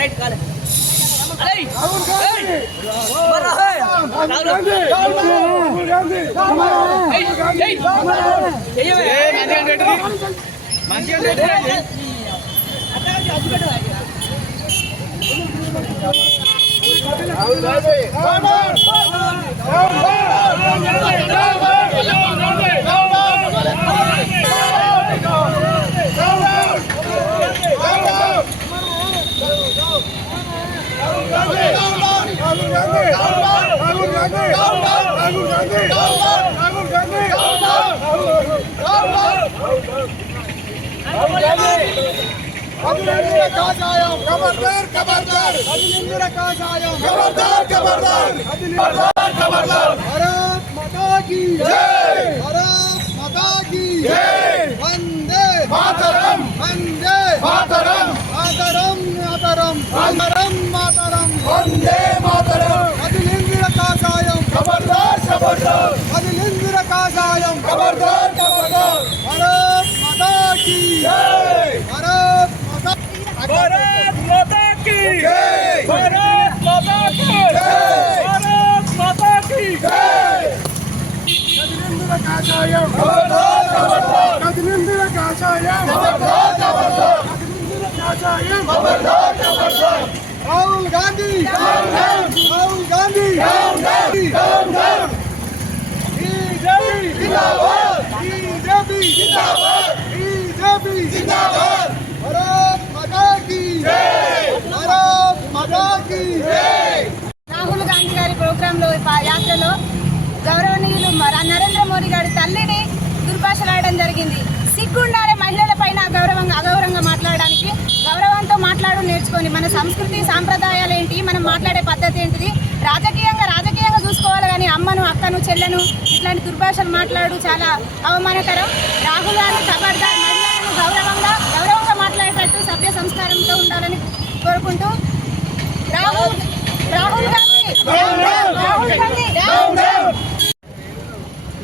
Right కాలే वंदे मातरम वंदे मातरम मातरम मातरम मातरम मातरम वंदे मातरम अदिलिंद्र कासायम खबरदार खबरदार अदिलिंद्र कासायम खबरदार खबरदार भारत माता की जय भारत माता की जय भारत माता की जय भारत माता की जय अदिलिंद्र कासायम खबरदार खबरदार अदिलिंद्र कासायम खबरदार खबरदार अदिलिंद्र कासायम खबरदार खबरदार राहुल गांधी राहुल गांधी बीजेपी जिंदाबाद बीजेपी जिंदाबाद बीजेपी जिंदाबाद भारत माता की जय भारत माता की जय రాహుల్ గాంధీ గారి ప్రోగ్రాంలో యాత్రలో గౌరవనీయులు నరేంద్ర మోడీ గారి తల్లిని దుర్భాషలాడడం జరిగింది. సిగ్గుండాలే మహిళల పైన అగౌరవంగా మాట్లాడడానికి. గౌరవంతో మాట్లాడు నేర్చుకొని మన సంస్కృతి సాంప్రదాయాలు ఏంటి, మనం మాట్లాడే పద్ధతి ఏంటిది, రాజకీయంగా చూసుకోవాలి. కానీ అమ్మను అక్కను చెల్లెను ఇట్లాంటి దుర్భాషలు మాట్లాడు చాలా అవమానకరం. రాహుల్ గాంధీ ఖబర్దార్, మహిళలను గౌరవంగా మాట్లాడేటట్టు సభ్య సంస్కారంతో ఉండాలని కోరుకుంటూ రాహుల్ గాంధీ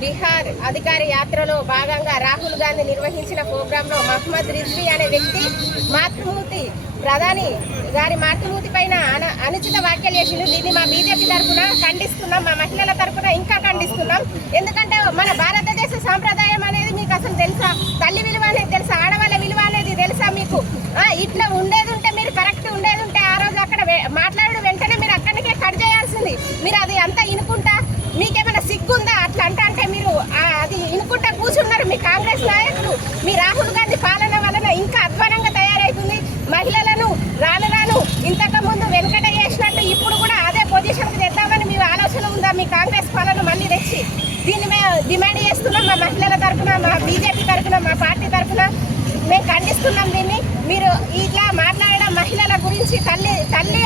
బీహార్ అధికార యాత్రలో భాగంగా రాహుల్ గాంధీ నిర్వహించిన ప్రోగ్రాంలో మహమ్మద్ రిజ్వీ అనే వ్యక్తి మాతృమూర్తి ప్రధాని గారి మాతృమూర్తి పైన అనుచిత వ్యాఖ్యలు చేసిండు. దీన్ని మా బీజేపీ తరఫున ఖండిస్తున్నాం, మా మహిళల తరఫున ఇంకా ఖండిస్తున్నాం. ఎందుకంటే మన భారతదేశ సాంప్రదాయం అనేది మీకు అసలు తెలుసా? తల్లి విలువ అనేది తెలుసా? ఆడవాళ్ళ విలువ అనేది తెలుసా మీకు? ఇట్లా ఉండేది ఉంటే మీరు కరెక్ట్ ఉండేది ఉంటే ఆ రోజు అక్కడ మాట్లాడు వెంటనే మీరు అక్కడికే కట్ చేయాల్సింది. మీరు అది అంతా ఇనుకుంటా మీకేమైనా సిగ్గుందా? అట్లా అంటే మీరు అది ఇనుకుంటా కూర్చున్నారు. మీ కాంగ్రెస్ నాయకులు మీ రాహుల్ గాంధీ పాలన వలన ఇంకా అధ్వానంగా తయారైతుంది. మహిళలను రాను ఇంతకు ముందు వెనుకట చేసినట్టు ఇప్పుడు కూడా అదే పొజిషన్కి తెద్దామని మీ ఆలోచన ఉందా? మీ కాంగ్రెస్ పాలన మళ్ళీ తెచ్చి దీన్ని మేము డిమాండ్ చేస్తున్నాం. మా మహిళల తరఫున, మా బీజేపీ తరఫున, మా పార్టీ తరఫున మేము ఖండిస్తున్నాం దీన్ని. మీరు ఇట్లా మాట్లాడడం మహిళల గురించి తల్లి